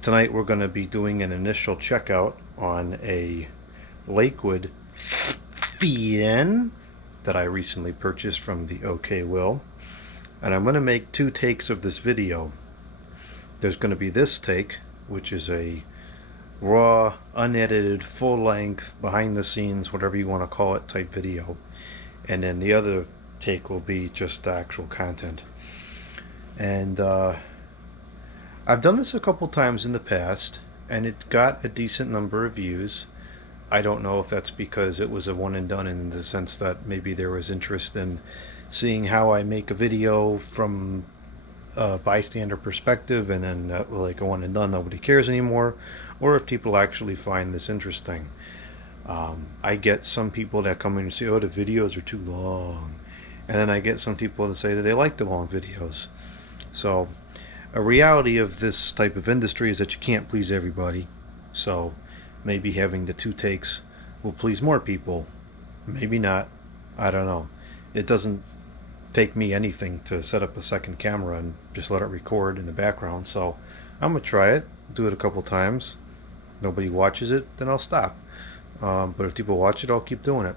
Tonight we're going to be doing an initial checkout on a Lakewood fan that I recently purchased from the OK Will. And I'm going to make two takes of this video. There's going to be this take, which is a raw, unedited, full-length, behind-the-scenes, whatever you want to call it, type video. And then the other take will be just the actual content. And I've done this a couple times in the past, and it got a decent number of views. I don't know if that's because it was a one and done in the sense that maybe there was interest in seeing how I make a video from a bystander perspective, and then like a one and done, nobody cares anymore, or if people actually find this interesting. I get some people that come in and say, oh, the videos are too long. And then I get some people that say that they like the long videos. So a reality of this type of industry is that you can't please everybody. So maybe having the two takes will please more people. Maybe not. I don't know. It doesn't take me anything to set up a second camera and just let it record in the background. So I'm going to try it, do it a couple times. Nobody watches it, then I'll stop. But if people watch it, I'll keep doing it.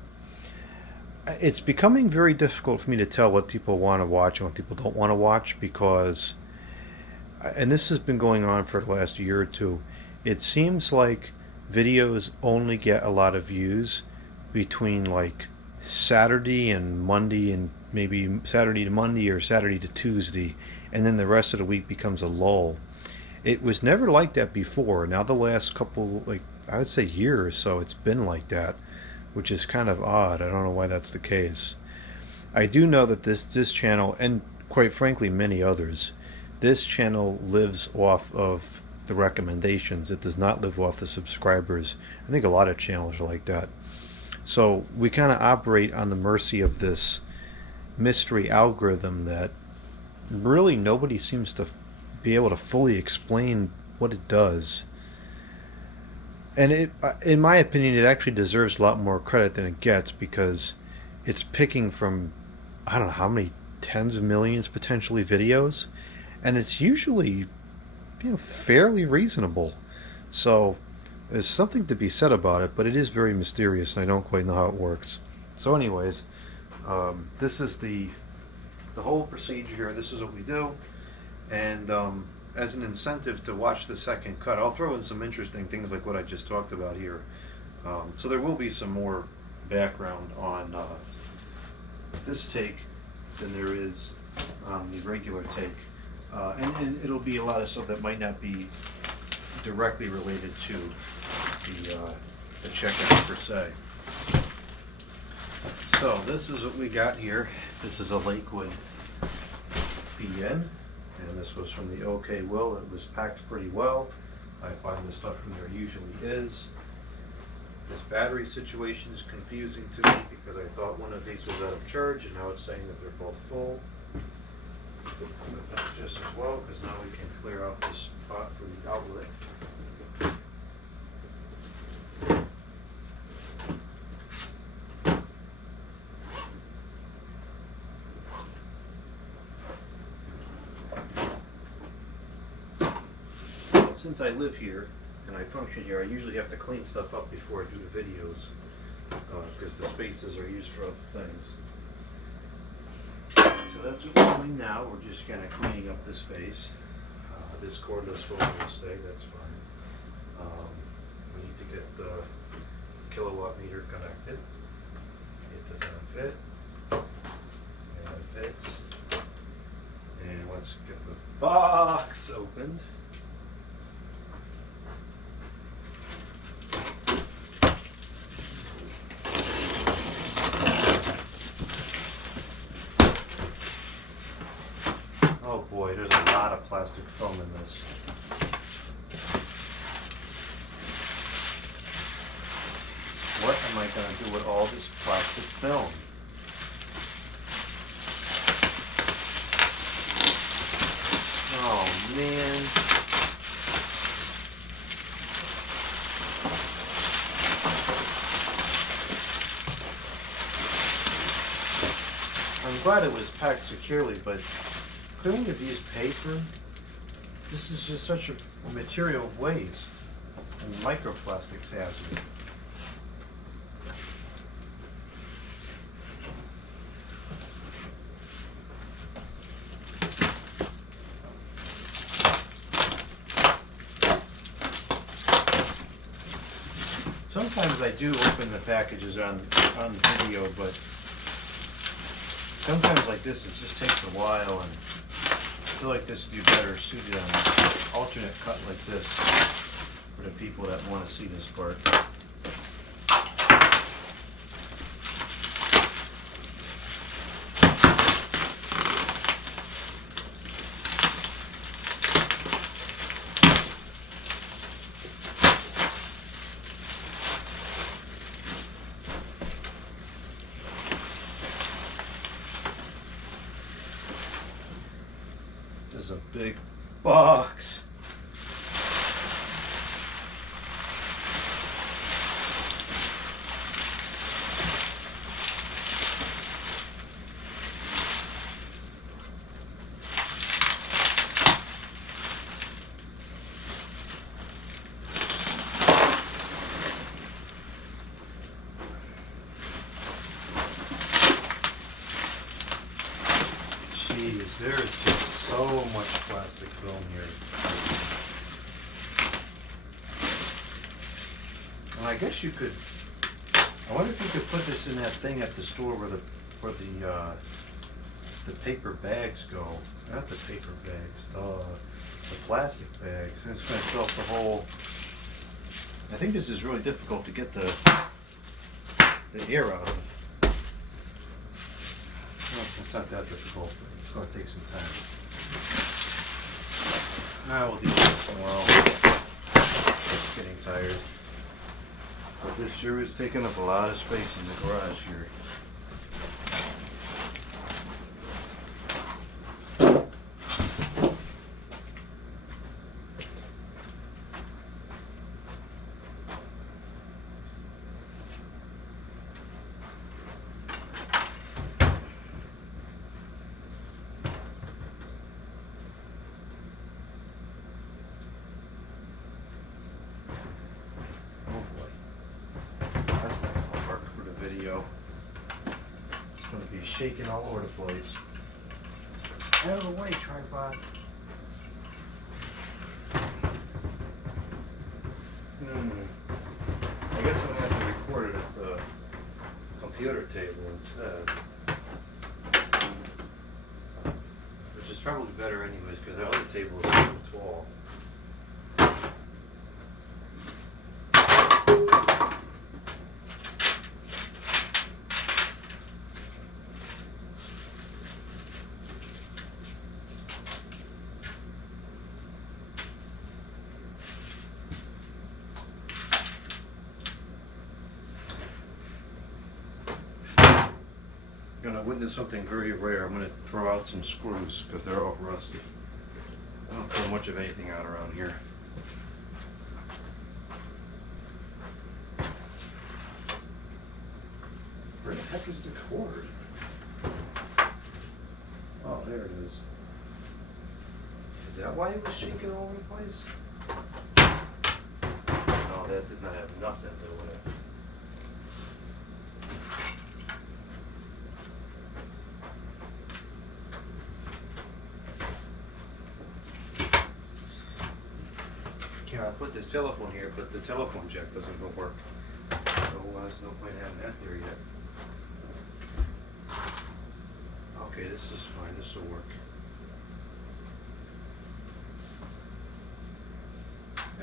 It's becoming very difficult for me to tell what people want to watch and what people don't want to watch, because, and this has been going on for the last year or two, it seems like videos only get a lot of views between like Saturday and Monday, and maybe Saturday to Monday or Saturday to Tuesday, and then the rest of the week becomes a lull. It was never like that before. Now the last couple, like I would say year or so, it's been like that, which is kind of odd. I don't know why that's the case. I do know that this channel, and quite frankly many others, this channel lives off of the recommendations. It does not live off the subscribers. I think a lot of channels are like that. So we kind of operate on the mercy of this mystery algorithm that really nobody seems to be able to fully explain what it does. And it, in my opinion, it actually deserves a lot more credit than it gets, because it's picking from, I don't know how many tens of millions potentially videos, and it's usually, fairly reasonable. So there's something to be said about it, but it is very mysterious, and I don't quite know how it works. So anyways, this is the whole procedure here. This is what we do, and as an incentive to watch the second cut, I'll throw in some interesting things like what I just talked about here. So there will be some more background on this take than there is on the regular take. And it'll be a lot of stuff that might not be directly related to the checkout per se. So this is what we got here. This is a Lakewood BN. And this was from the OK Will. It was packed pretty well. I find the stuff from there usually is. This battery situation is confusing to me, because I thought one of these was out of charge, and now it's saying that they're both full. But that's just as well, because now we can clear out this spot for the outlet. Since I live here and I function here, I usually have to clean stuff up before I do the videos, because the spaces are used for other things. So that's what we're doing now. We're just kind of cleaning up the space. This cordless phone will stay, that's fine. We need to get the kilowatt meter connected. It does not fit. And it fits. And let's get the box opened. Oh boy, there's a lot of plastic film in this. What am I going to do with all this plastic film? Oh man. I'm glad it was packed securely, but couldn't we have used paper? This is just such a material waste, and microplastics hazard. Sometimes I do open the packages on video, but sometimes like this, it just takes a while, and I feel like this would be better suited on an alternate cut like this for the people that want to see this part. This is a big box. Jeez, there is just so much plastic film here. Well, I guess you could. I wonder if you could put this in that thing at the store where the paper bags go. Not the paper bags, the plastic bags. And it's going to fill up the whole. I think this is really difficult to get the air out of. Well, it's not that difficult, but it's going to take some time. I will do this tomorrow. It's getting tired. But this sure is taking up a lot of space in the garage here. It's going to be shaking all over the place. Out of the way, tripod. I guess I'm going to have to record it at the computer table instead. Which is probably better anyways, because the other table is too tall. Going to witness something very rare. I'm going to throw out some screws because they're all rusty. I don't throw much of anything out around here. Where the heck is the cord? Oh, there it is. Is that why it was shaking all over the place? No, that did not have nothing to do with it. I put this telephone here, but the telephone jack doesn't go work. So there's no point having that there yet. Okay, this is fine. This will work.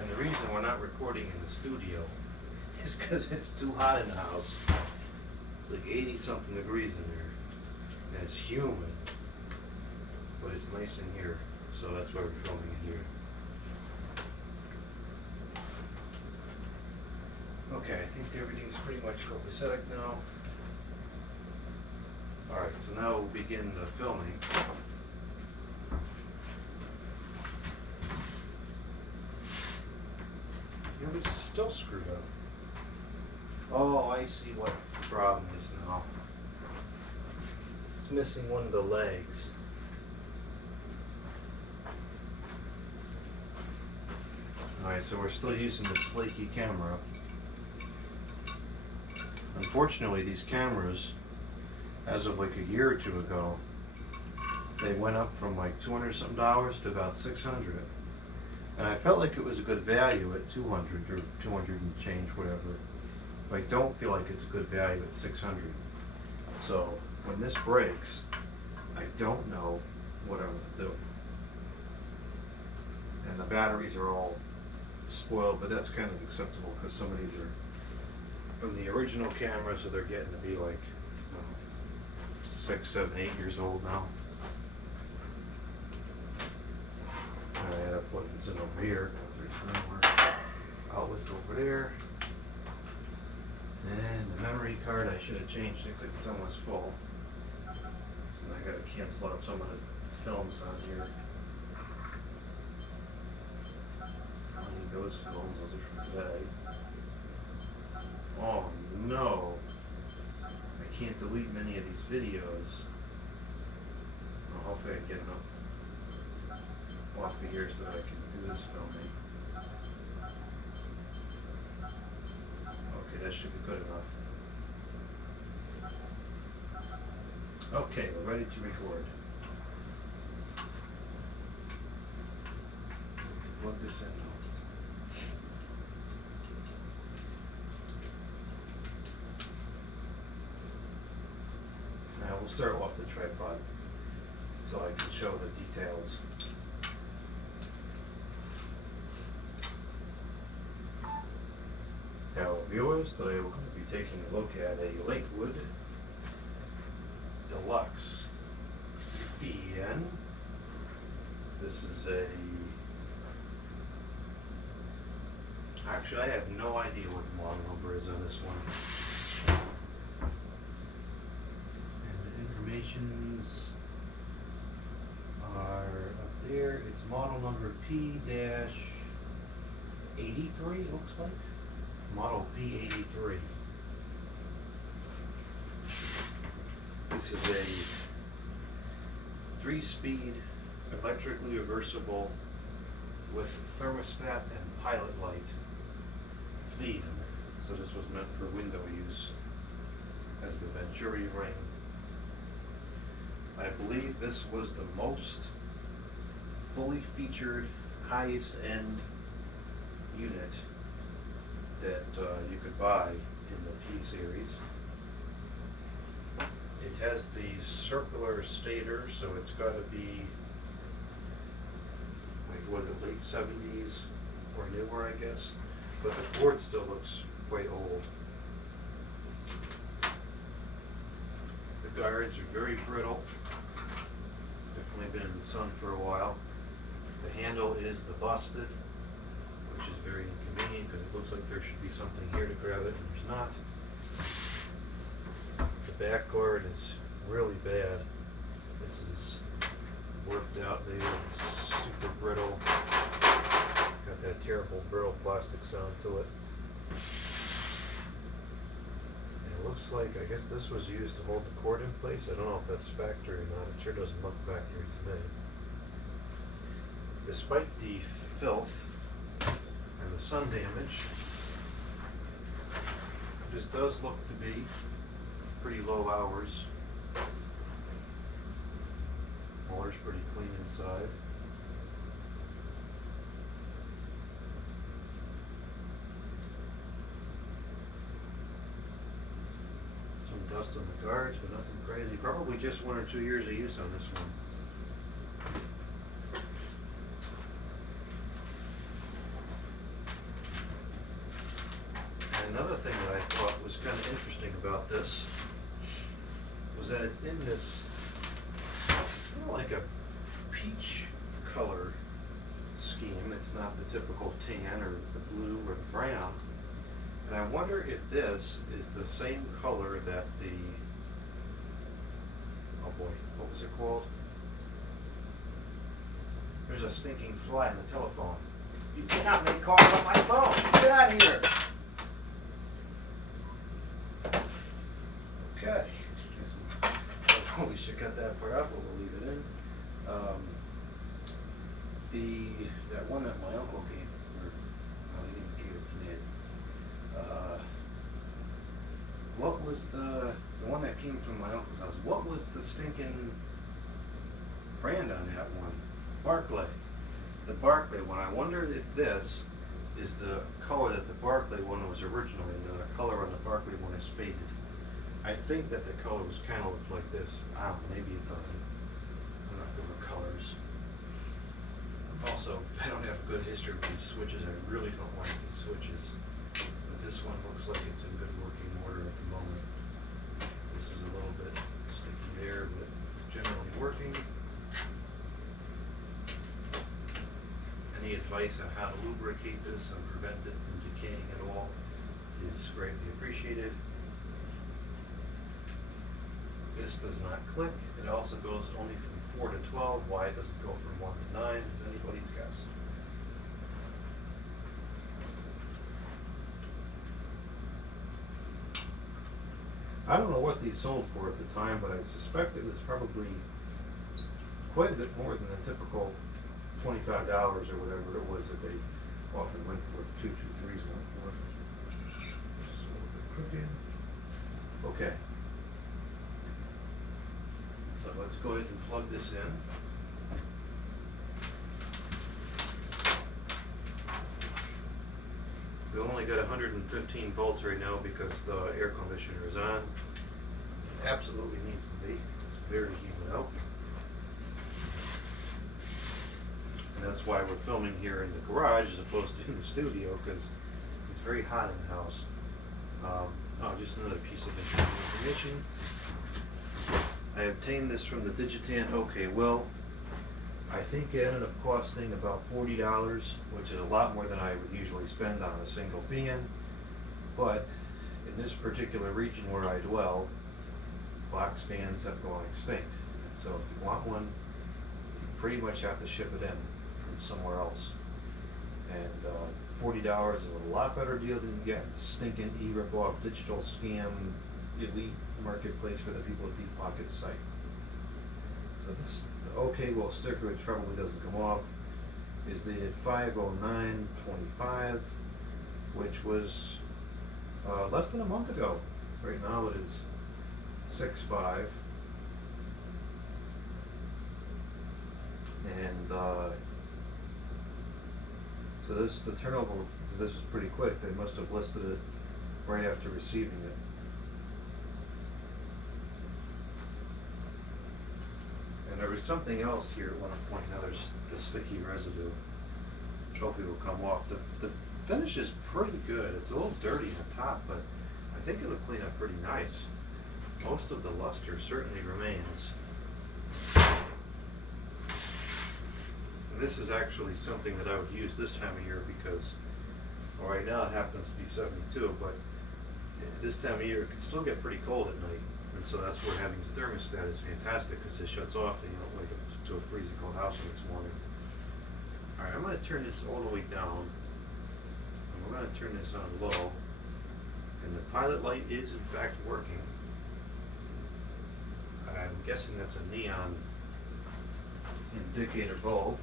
And the reason we're not recording in the studio is because it's too hot in the house. It's like 80-something degrees in there. And it's humid. But it's nice in here. So that's why we're filming in here. Okay, I think everything's pretty much copacetic now. Alright, so now we'll begin the filming. Yeah, but it's still screwed up. Oh, I see what the problem is now. It's missing one of the legs. Alright, so we're still using this flaky camera. Unfortunately, these cameras, as of like a year or two ago, they went up from like $200 something to about $600. And I felt like it was a good value at 200 or 200 and change, whatever. But I don't feel like it's a good value at 600. So when this breaks, I don't know what I'm going to do. And the batteries are all spoiled, but that's kind of acceptable because some of these are from the original camera, so they're getting to be like 6, 7, 8 years old now. I had to plug this in over here because there's no more outlets over there. And the memory card, I should have changed it because it's almost full. So I got to cancel out some of the films on here. I don't need those films, those are from today. Oh no! I can't delete many of these videos. Well, hopefully I get enough off the years that I can do this filming. Okay, that should be good enough. Okay, we're ready to record. Plug this in now. Now we'll start off the tripod so I can show the details. Now viewers, today we're going to be taking a look at a Lakewood Deluxe fan. This is actually I have no idea what the model number is on this one. And the informations are up there. It's model number P-28, it looks like. Model P-83. This is a 3-speed electrically reversible with thermostat and pilot light feed. So this was meant for window use as the Venturi ring. I believe this was the most fully featured, highest end unit that you could buy in the P series. It has the circular stator, so it's got to be like what, the late 70s or newer, I guess. But the cord still looks quite old. The guards are very brittle. Definitely been in the sun for a while. The handle is the busted, which is very inconvenient because it looks like there should be something here to grab it and there's not. The back guard is really bad. This is worked out there. It's super brittle. Got that terrible brittle plastic sound to it. And it looks like, I guess this was used to hold the cord in place. I don't know if that's factory or not. It sure doesn't look factory to me. Despite the filth and the sun damage, this does look to be pretty low hours. Motor's pretty clean inside. Some dust on the guards, but nothing crazy. Probably just 1 or 2 years of use on this one. Another thing that I thought was kind of interesting about this was that it's in this kind of like a peach color scheme. It's not the typical tan or the blue or the brown. And I wonder if this is the same color that the, oh boy, what was it called? There's a stinking fly in the telephone. You cannot make calls on my phone. Get out of here. Okay, we should cut that part out, but we'll leave it in. That one that my uncle gave, or was the one that came from my uncle's house? What was the stinking brand on that one? Barclay. The Barclay one. I wonder if this is the color that the Barclay one was originally, and the color on the Barclay one is faded. I think that the colors kind of look like this. I don't know, maybe it doesn't. I'm not good with colors. Also, I don't have good history with these switches. I really don't like these switches. But this one looks like it's in good working order at the moment. This is a little bit sticky there, but it's generally working. Any advice on how to lubricate this and prevent it from decaying at all is greatly appreciated. This does not click. It also goes only from 4 to 12. Why it doesn't go from 1 to 9 is anybody's guess. I don't know what these sold for at the time, but I suspect it was probably quite a bit more than the typical $25 or whatever it was that they often went for. 223s went for. Just a little bit crooked. Okay. So let's go ahead and plug this in. We only got 115 volts right now because the air conditioner is on. It absolutely needs to be. It's very humid out. And that's why we're filming here in the garage as opposed to in the studio, because it's very hot in the house. Oh, just another piece of information. I obtained this from the Digitan OK Will. I think it ended up costing about $40, which is a lot more than I would usually spend on a single fan. But in this particular region where I dwell, box fans have gone extinct. So if you want one, you pretty much have to ship it in from somewhere else. And $40 is a lot better deal than you get stinking e-rip-off digital scam elite marketplace for the people at Deep Pocket's site. So this, the OK Will sticker, which probably doesn't come off, is dated 5/09/25, which was less than a month ago. Right now it is 6/5. And so the turnover for this is pretty quick. They must have listed it right after receiving it. And there was something else here at one point. Now there's the sticky residue, which hopefully will come off. The finish is pretty good. It's a little dirty on top, but I think it'll clean up pretty nice. Most of the luster certainly remains. And this is actually something that I would use this time of year because, well, right now it happens to be 72, but this time of year it can still get pretty cold at night. And so that's where having the thermostat is fantastic, because it shuts off and you don't wake up to a freezing cold house the next morning. Alright, I'm going to turn this all the way down. And we're going to turn this on low. And the pilot light is in fact working. I'm guessing that's a neon indicator bulb.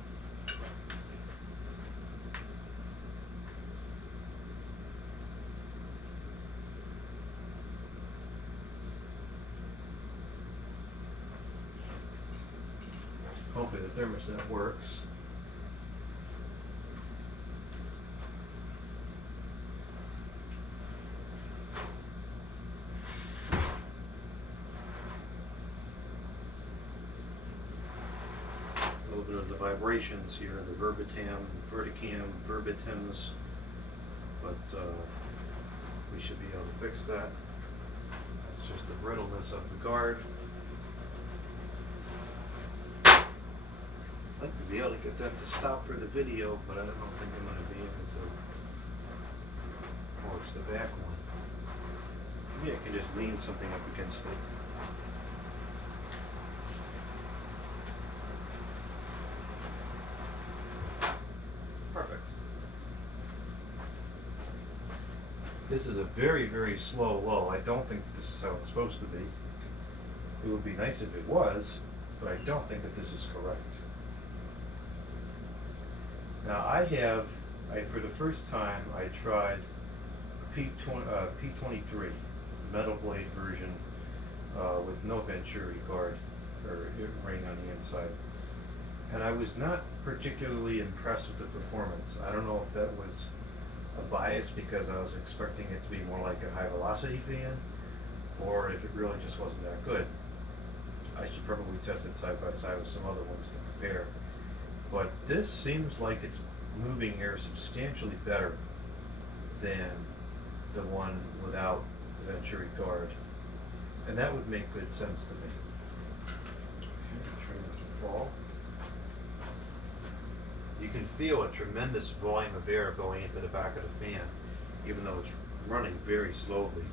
Hopefully the thermostat works. A little bit of the vibrations here, the Verbitims, but we should be able to fix that. That's just the brittleness of the guard. I'd like to be able to get that to stop for the video, but I don't think I'm going to be able to. Oh, it's the back one. Maybe I can just lean something up against it. Perfect. This is a very, very slow low. I don't think this is how it's supposed to be. It would be nice if it was, but I don't think that this is correct. Now for the first time, I tried P-23, metal blade version with no Venturi guard or ring on the inside. And I was not particularly impressed with the performance. I don't know if that was a bias because I was expecting it to be more like a high velocity fan, or if it really just wasn't that good. I should probably test it side by side with some other ones to compare. But this seems like it's moving air substantially better than the one without the Venturi guard. And that would make good sense to me. Okay, try not to fall. You can feel a tremendous volume of air going into the back of the fan, even though it's running very slowly.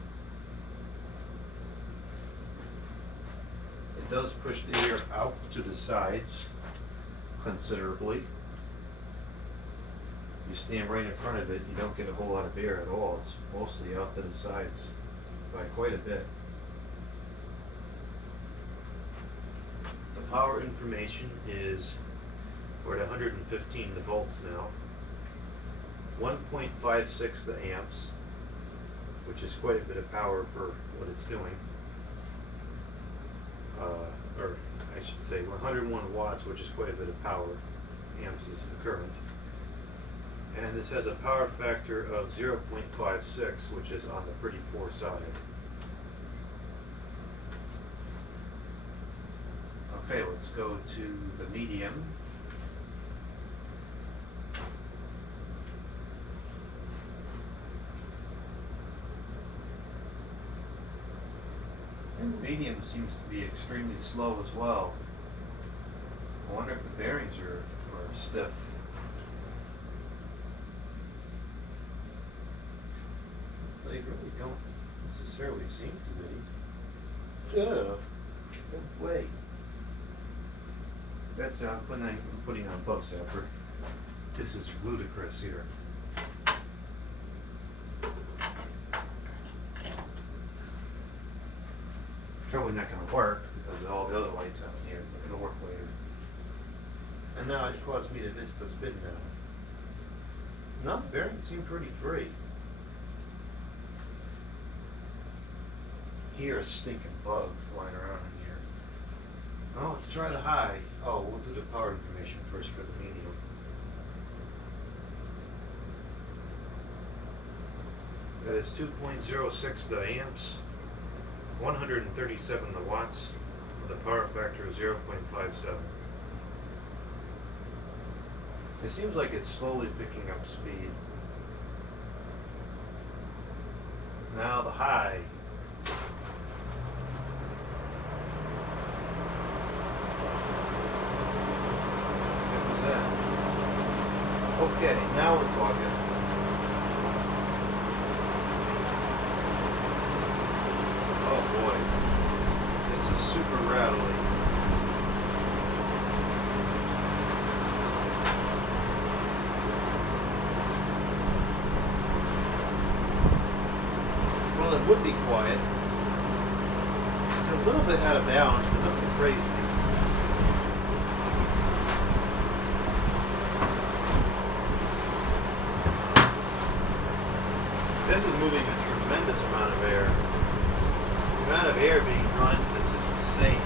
It does push the air out to the sides considerably. You stand right in front of it, you don't get a whole lot of air at all. It's mostly out to the sides by quite a bit. The power information is, we're at 115 volts now, 1.56 the amps, which is quite a bit of power for what it's doing. Or I should say 101 watts, which is quite a bit of power. Amps is the current. And this has a power factor of 0.56, which is on the pretty poor side. Okay, let's go to the medium. And the medium seems to be extremely slow as well. I wonder if the bearings are stiff. They really don't necessarily seem to be. Yeah. No way. That's I'm putting on bug zapper. This is ludicrous here. Probably not going to work because of all the other lights out here. It'll work later. And now it caused me to miss the spin now. No, the bearings seem pretty free. Hear a stinking bug flying around in here. Oh, let's try the high. Oh, we'll do the power information first for the medium. That is 2.06 the amps, 137 the watts, with a power factor of 0.57. It seems like it's slowly picking up speed. Now the high. Okay, now we're talking. Oh boy, this is super rattly. Well, it would be quiet. It's a little bit out of balance, but nothing crazy. This is moving a tremendous amount of air. The amount of air being run, this is insane.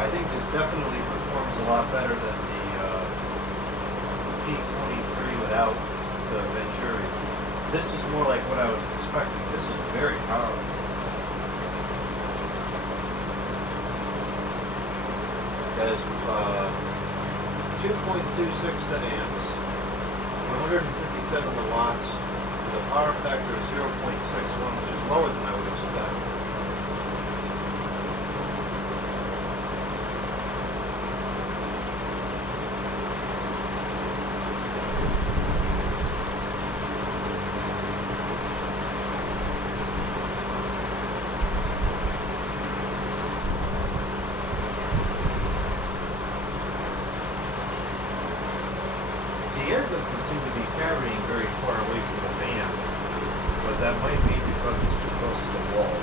I think this definitely performs a lot better than the P-28 without the Venturi. This is more like what I was expecting. This is very powerful. That is 2.26 amps. 157 watts with a power factor of 0.61, which is lower than I would expect. The air doesn't seem to be carrying very far away from the fan, but that might be because it's too close to the wall.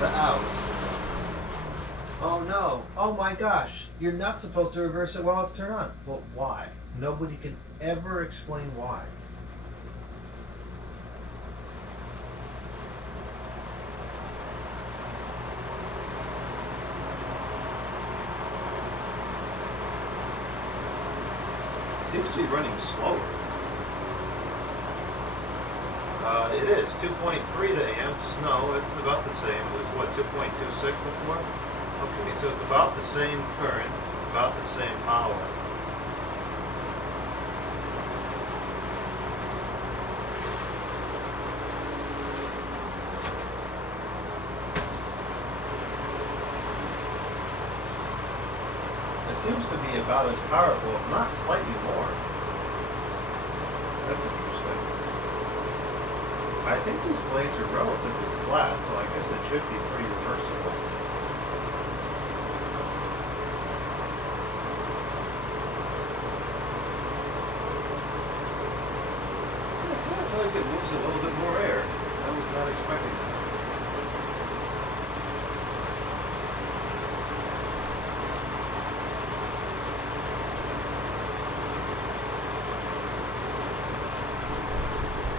The out. Oh no, oh my gosh, you're not supposed to reverse it while it's turned on. Well, why? Nobody can ever explain why. Seems to be running slower. It is 2.3 the amps. No, it's about the same. It was what, 2.26 before? Okay, so it's about the same current, about the same power. It seems to be about as powerful, if not slightly more. That's interesting. I think these blades are relatively flat, so I guess it should be pretty reversible. I feel like it moves a little bit more air. I was not expecting that.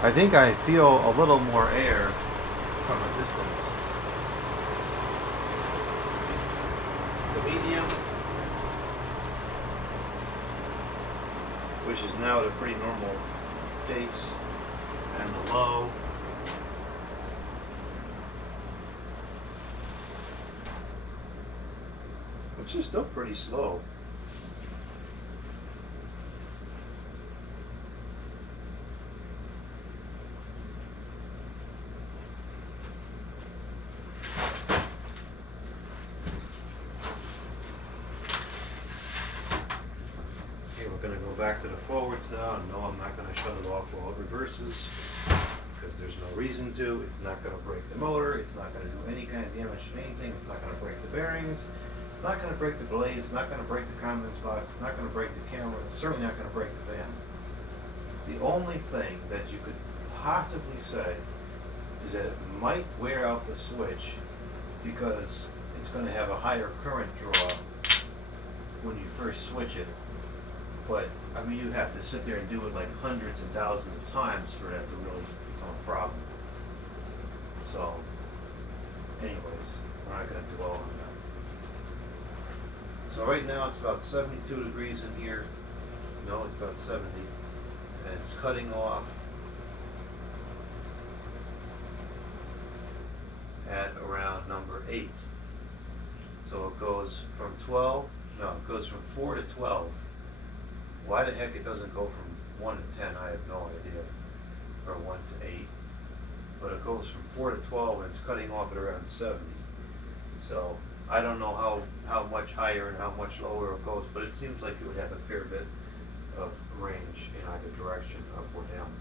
I think I feel a little more air from a distance. The medium, which is now at a pretty normal pace, and the low. Which is still pretty slow. We're going to go back to the forwards now, and no, I'm not going to shut it off while it reverses, because there's no reason to. It's not going to break the motor, it's not going to do any kind of damage to anything, it's not going to break the bearings, it's not going to break the blade, it's not going to break the condensate box, it's not going to break the camera, it's certainly not going to break the fan. The only thing that you could possibly say is that it might wear out the switch because it's going to have a higher current draw when you first switch it. But, I mean, you have to sit there and do it like hundreds and thousands of times for that to really become a problem. So, anyways, we're not going to dwell on that. So right now it's about 72 degrees in here. No, it's about 70. And it's cutting off at around number 8. So it goes from 12, no, it goes from 4 to 12. Why the heck it doesn't go from 1 to 10, I have no idea. Or 1 to 8. But it goes from 4 to 12 and it's cutting off at around 70. So I don't know how much higher and how much lower it goes, but it seems like it would have a fair bit of range in either direction, up or down.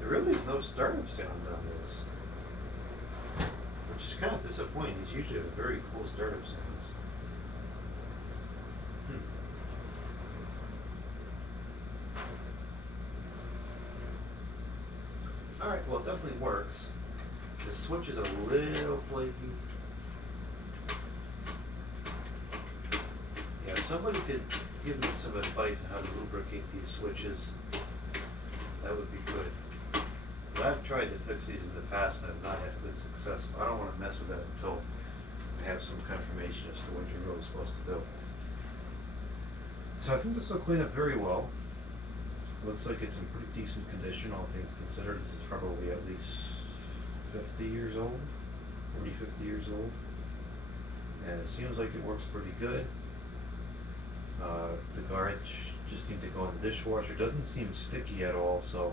There really is no startup sounds on this, which is kind of disappointing. These usually have very cool startup sounds. Alright, well it definitely works. The switch is a little flaky. Yeah, if somebody could give me some advice on how to lubricate these switches, that would be good. But I've tried to fix these in the past and I've not had good success. I don't want to mess with that until I have some confirmation as to what you're really supposed to do. So I think this will clean up very well. Looks like it's in pretty decent condition, all things considered. This is probably at least 50 years old, 40, 50 years old. And it seems like it works pretty good. The guards just need to go in the dishwasher. It doesn't seem sticky at all, so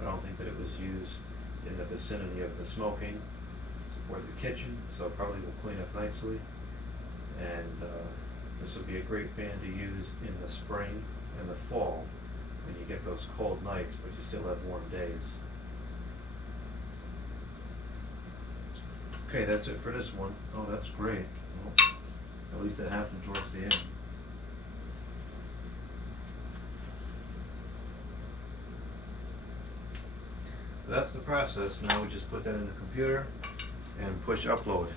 I don't think that it was used in the vicinity of the smoking or the kitchen, so it probably will clean up nicely. And this would be a great fan to use in the spring and the fall when you get those cold nights, but you still have warm days. Okay, that's it for this one. Oh, that's great. Well, at least that happened towards the end. So that's the process. Now we just put that in the computer and push upload.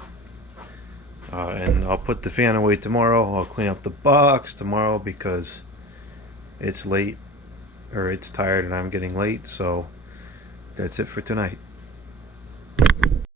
And I'll put the fan away tomorrow. I'll clean up the box tomorrow because it's late, or it's tired and I'm getting late. So that's it for tonight.